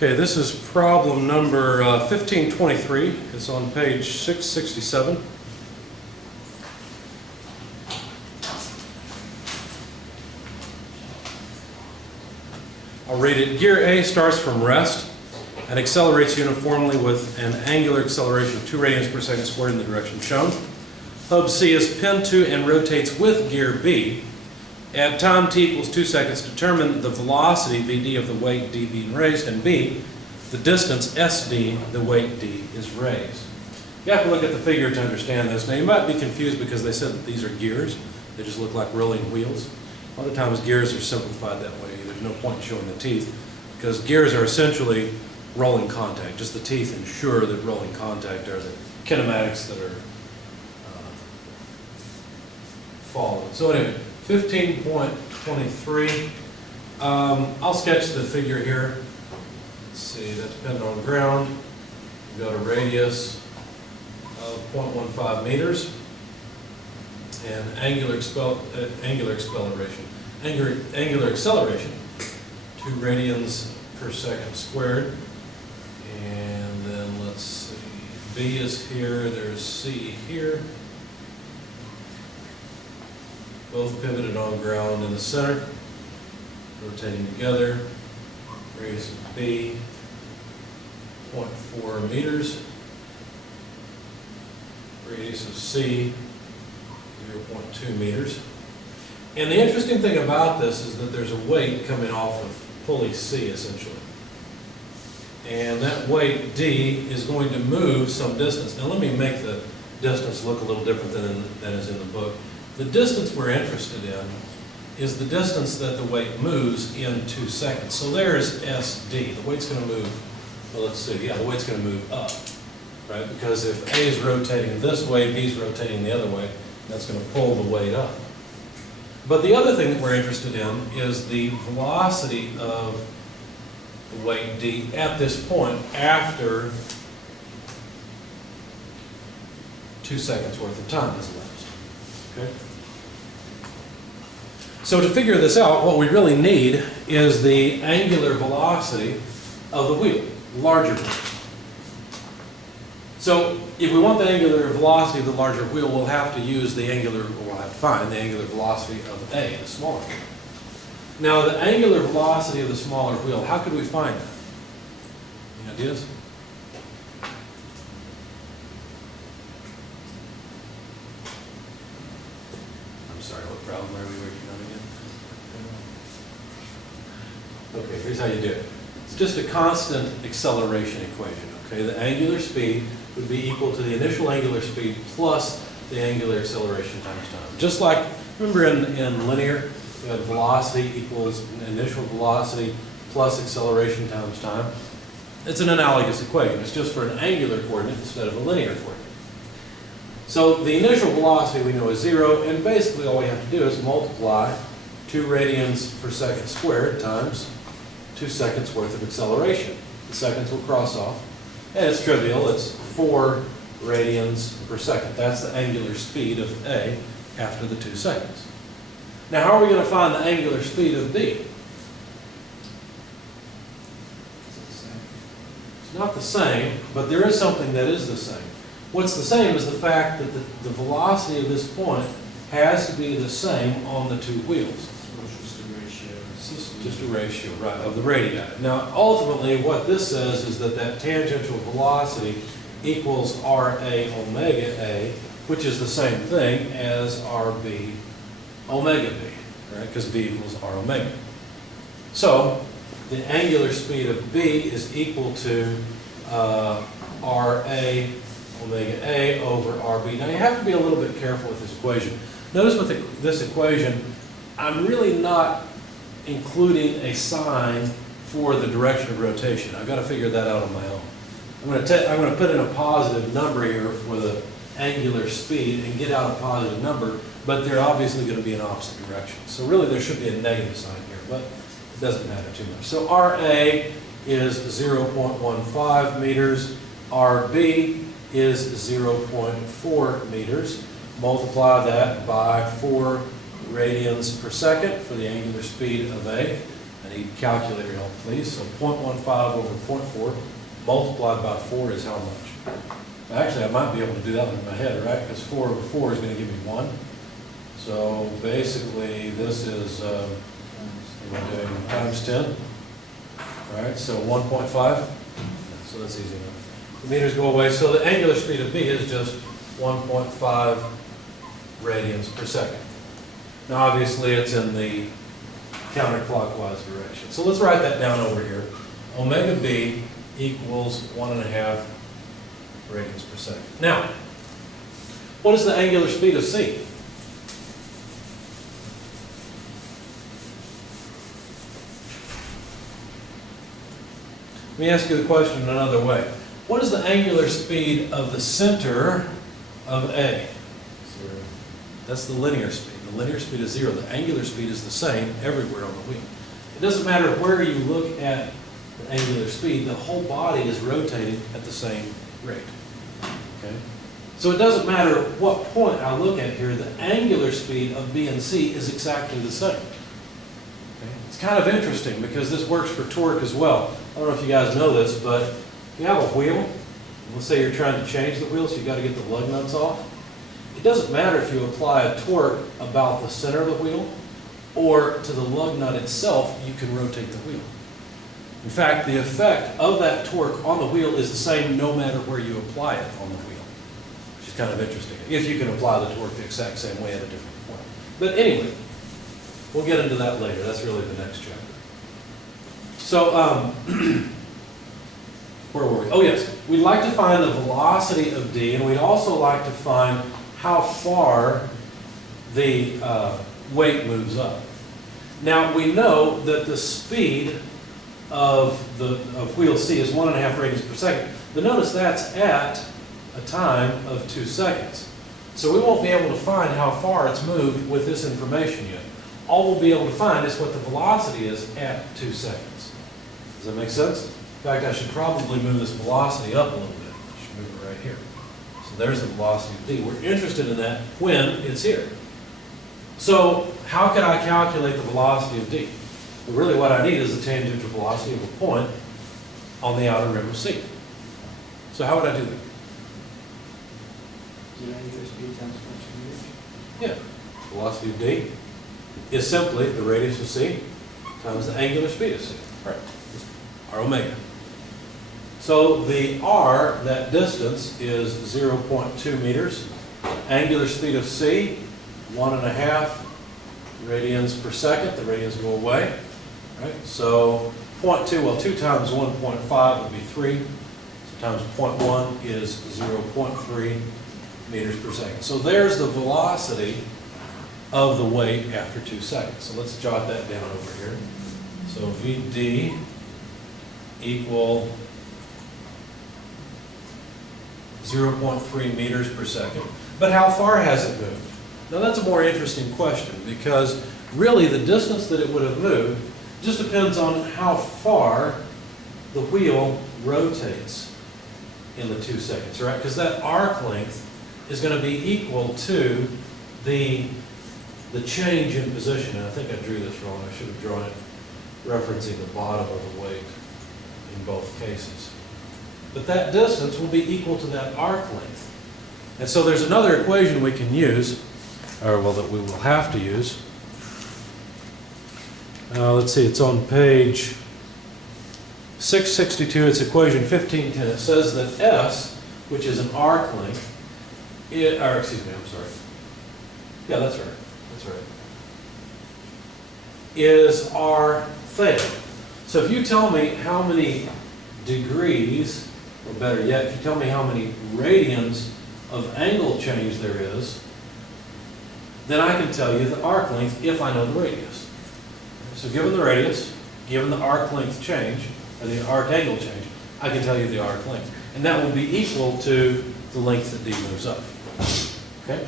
Okay, this is problem number 1523. It's on page 667. I'll read it. Gear A starts from rest and accelerates uniformly with an angular acceleration of 2 radians per second squared in the direction shown. Hub C is pinned to and rotates with gear B. At time t equals 2 seconds, determine the velocity Vd of the weight d being raised, and B, the distance Sd, the weight d is raised. You have to look at the figure to understand this. Now you might be confused because they said that these are gears. They just look like rolling wheels. A lot of times gears are simplified that way. There's no point in showing the teeth because gears are essentially rolling contact. Just the teeth ensure that rolling contact are the kinematics that are followed. So anyway, 15.23. I'll sketch the figure here. Let's see, that's pinned on ground. We've got a radius of 0.15 meters and angular acceleration, 2 radians per second squared. And then let's see, B is here, there's C here. Both pivoted on ground in the center, rotating together. Radius of B, 0.4 meters. Radius of C, 0.2 meters. And the interesting thing about this is that there's a weight coming off of pulley C, essentially. And that weight D is going to move some distance. Now let me make the distance look a little different than is in the book. The distance we're interested in is the distance that the weight moves in 2 seconds. So there's SD. The weight's going to move, well, let's see, yeah, the weight's going to move up, right? Because if A is rotating this way, B is rotating the other way, that's going to pull the weight up. But the other thing that we're interested in is the velocity of the weight D at this point after 2 seconds worth of time has elapsed. Okay? So to figure this out, what we really need is the angular velocity of the wheel, the larger wheel. So if we want the angular velocity of the larger wheel, we'll have to use the angular, or we'll have to find the angular velocity of A, the smaller wheel. Now the angular velocity of the smaller wheel, how could we find that? Any ideas? I'm sorry, what problem are we working on again? Okay, here's how you do it. It's just a constant acceleration equation, okay? The angular speed would be equal to the initial angular speed plus the angular acceleration times time. Just like, remember in linear, we had velocity equals initial velocity plus acceleration times time. It's an analogous equation. It's just for an angular coordinate instead of a linear coordinate. So the initial velocity we know is 0, and basically all we have to do is multiply 2 radians per second squared times 2 seconds worth of acceleration. The seconds will cross off, and it's trivial. It's 4 radians per second. That's the angular speed of A after the 2 seconds. Now, how are we going to find the angular speed of B? It's not the same, but there is something that is the same. What's the same is the fact that the velocity of this point has to be the same on the 2 wheels. Just a ratio, right, of the radii. Now, ultimately, what this says is that that tangential velocity equals RA omega A, which is the same thing as RB omega B, right? Because V equals R omega. So, the angular speed of B is equal to RA omega A over RB. Now, you have to be a little bit careful with this equation. Notice with this equation, I'm really not including a sign for the direction of rotation. I've got to figure that out on my own. I'm going to put in a positive number here for the angular speed and get out a positive number, but they're obviously going to be in opposite directions. So really there should be a negative sign here, but it doesn't matter too much. So RA is 0.15 meters, RB is 0.4 meters. Multiply that by 4 radians per second for the angular speed of A, and need calculator help, please. So 0.15 over 0.4 multiplied by 4 is how much? Actually, I might be able to do that one in my head, right? Because 4 over 4 is going to give me 1. So basically, this is, what am I doing, times 10, right? So 1.5, so that's easy enough. The meters go away, so the angular speed of B is just 1.5 radians per second. Now, obviously, it's in the counterclockwise direction. So let's write that down over here. Omega B equals 1.5 radians per second. Now, what is the angular speed of C? Let me ask you the question in another way. What is the angular speed of the center of A? 0. That's the linear speed. The linear speed is 0. The angular speed is the same everywhere on the wheel. It doesn't matter where you look at the angular speed, the whole body is rotating at the same rate. Okay? So it doesn't matter what point I look at here, the angular speed of B and C is exactly the same. Okay? It's kind of interesting because this works for torque as well. I don't know if you guys know this, but if you have a wheel, let's say you're trying to change the wheel, so you've got to get the lug nuts off. It doesn't matter if you apply a torque about the center of the wheel or to the lug nut itself, you can rotate the wheel. In fact, the effect of that torque on the wheel is the same no matter where you apply it on the wheel, which is kind of interesting, if you can apply the torque the exact same way at a different point. But anyway, we'll get into that later. That's really the next chapter. So, where were we? Oh yes, we'd like to find the velocity of D, and we'd also like to find how far the weight moves up. Now, we know that the speed of wheel C is 1.5 radians per second, but notice that's at a time of 2 seconds. So we won't be able to find how far it's moved with this information yet. All we'll be able to find is what the velocity is at 2 seconds. Does that make sense? In fact, I should probably move this velocity up a little bit. I should move it right here. So there's the velocity of D. We're interested in that when it's here. So how can I calculate the velocity of D? Well, really what I need is the tangential velocity of a point on the outer rim of C. So how would I do that? Angular speed times 0.2 meters? Yeah. Velocity of D is simply the radius of C times the angular speed of C. Right. R omega. So the R, that distance, is 0.2 meters. Angular speed of C, 1.5 radians per second. The radians go away. Right? So 0.2, well, 2 times 1.5 would be 3. So times 0.1 is 0.3 meters per second. So there's the velocity of the weight after 2 seconds. So let's jot that down over here. So Vd equal 0.3 meters per second. But how far has it moved? Now that's a more interesting question because really the distance that it would have moved just depends on how far the wheel rotates in the 2 seconds, right? Because that arc length is going to be equal to the change in position. And I think I drew this wrong. I should have drawn it referencing the bottom of the weight in both cases. But that distance will be equal to that arc length. And so there's another equation we can use, or well, that we will have to use. Let's see, it's on page 662, it's equation 1510. It says that S, which is an arc length, yeah, that's right, is r theta. So if you tell me how many degrees, or better yet, if you tell me how many radians of angle change there is, then I can tell you the arc length if I know the radius. So given the radius, given the arc length change, or the arc angle change, I can tell you the arc length. And that will be equal to the length that D moves up. Okay?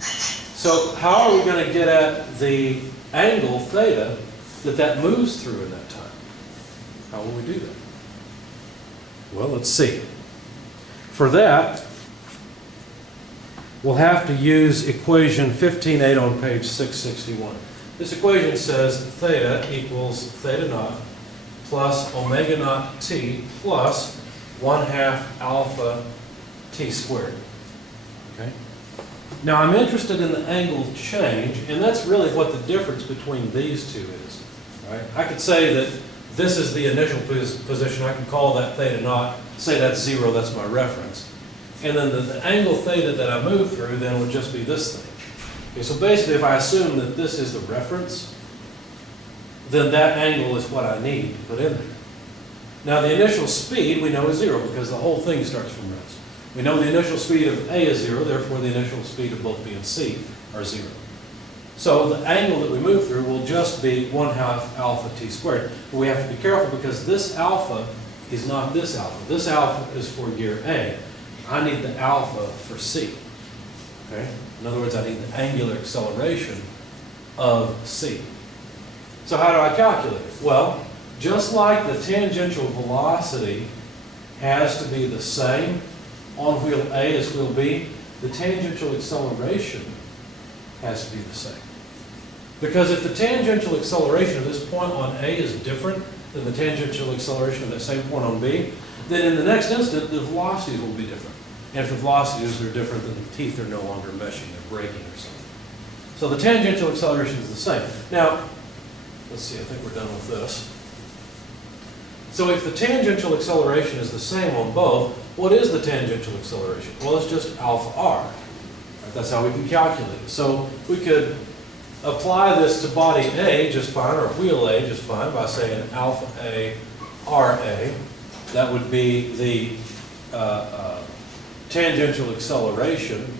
So how are we going to get at the angle theta that moves through in that time? How will we do that? Well, let's see. For that, we'll have to use equation 15.8 on page 661. This equation says theta equals theta naught plus omega naught t plus 1/2 alpha t squared. Okay? Now I'm interested in the angle change, and that's really what the difference between these two is. Right? I could say that this is the initial position. I can call that theta naught, say that's 0, that's my reference. And then the angle theta that I move through then would just be this thing. Okay, so basically if I assume that this is the reference, then that angle is what I need to put in there. Now the initial speed we know is 0 because the whole thing starts from rest. We know the initial speed of A is 0, therefore the initial speed of both B and C are 0. So the angle that we move through will just be 1/2 alpha t squared. But we have to be careful because this alpha is not this alpha. This alpha is for gear A. I need the alpha for C. Okay? In other words, I need the angular acceleration of C. So how do I calculate it? Well, just like the tangential velocity has to be the same on wheel A as wheel B, the tangential acceleration has to be the same. Because if the tangential acceleration of this point on A is different than the tangential acceleration of that same point on B, then in the next instant, the velocities will be different. And if the velocities are different, then the teeth are no longer meshing, they're breaking or something. So the tangential acceleration is the same. Now, let's see, I think we're done with this. So if the tangential acceleration is the same on both, what is the tangential acceleration? Well, it's just alpha r. Right? That's how we can calculate it. So we could apply this to body A just fine, or wheel A just fine, by saying alpha A, RA. That would be the tangential acceleration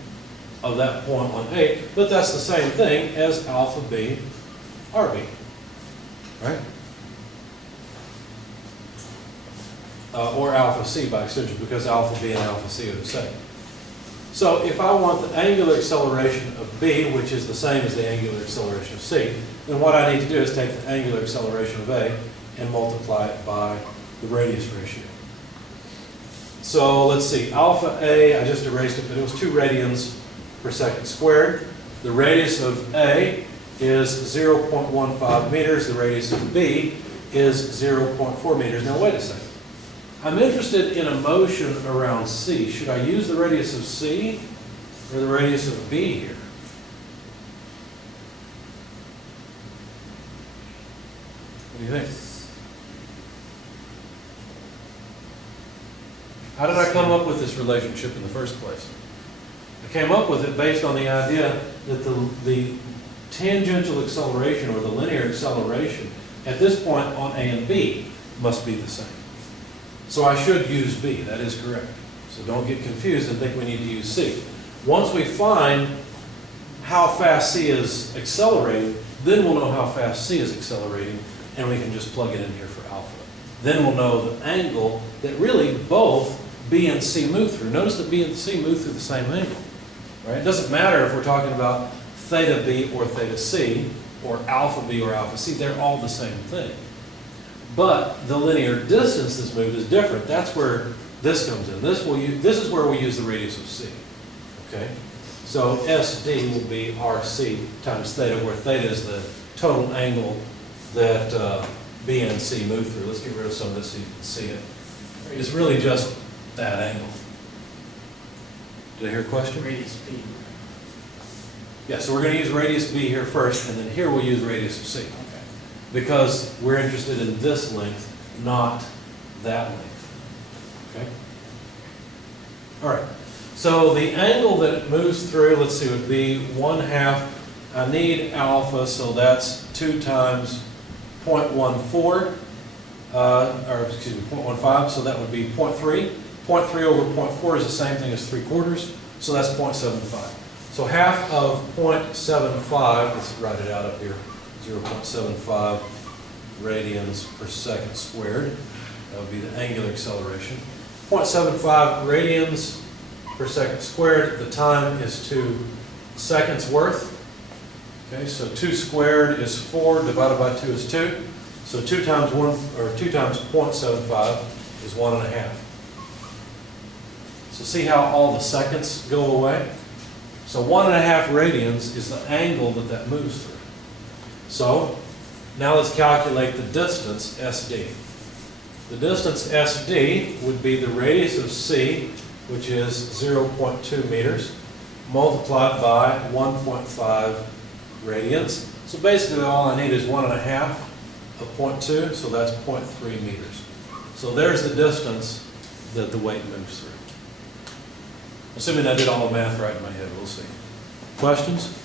of that point on A, but that's the same thing as alpha B, RB. Right? Or alpha C by extension, because alpha B and alpha C are the same. So if I want the angular acceleration of B, which is the same as the angular acceleration of C, then what I need to do is take the angular acceleration of A and multiply it by the radius ratio. So let's see, alpha A, I just erased it, but it was 2 radians per second squared. The radius of A is 0.15 meters. The radius of B is 0.4 meters. Now wait a second. I'm interested in a motion around C. Should I use the radius of C or the radius of B here? What do you think? How did I come up with this relationship in the first place? I came up with it based on the idea that the tangential acceleration or the linear acceleration at this point on A and B must be the same. So I should use B, that is correct. So don't get confused and think we need to use C. Once we find how fast C is accelerating, then we'll know how fast C is accelerating, and we can just plug it in here for alpha. Then we'll know the angle that really both B and C move through. Notice that B and C move through the same angle. Right? It doesn't matter if we're talking about theta B or theta C, or alpha B or alpha C, they're all the same thing. But the linear distance that's moved is different. That's where this comes in. This is where we use the radius of C. Okay? So SD will be RC times theta, where theta is the total angle that B and C move through. Let's get rid of some of this so you can see it. It's really just that angle. Did I hear a question? Radius B. Yeah, so we're going to use radius B here first, and then here we'll use radius of C. Okay. Because we're interested in this length, not that length. Okay? All right. So the angle that it moves through, let's see, would be 1/2. I need alpha, so that's 2 times 0.14, or excuse me, 0.15, so that would be 0.3. 0.3 over 0.4 is the same thing as 3/4, so that's 0.75. So half of 0.75, let's write it out up here, 0.75 radians per second squared. That would be the angular acceleration. 0.75 radians per second squared. The time is 2 seconds worth. Okay, so 2 squared is 4, divided by 2 is 2. So 2 times 0.75 is 1.5. So see how all the seconds go away? So 1.5 radians is the angle that moves through. So now let's calculate the distance SD. The distance SD would be the radius of C, which is 0.2 meters, multiplied by 1.5 radians. So basically all I need is 1.5 of 0.2, so that's 0.3 meters. So there's the distance that the weight moves through. Assuming I did all the math right in my head, we'll see. Questions?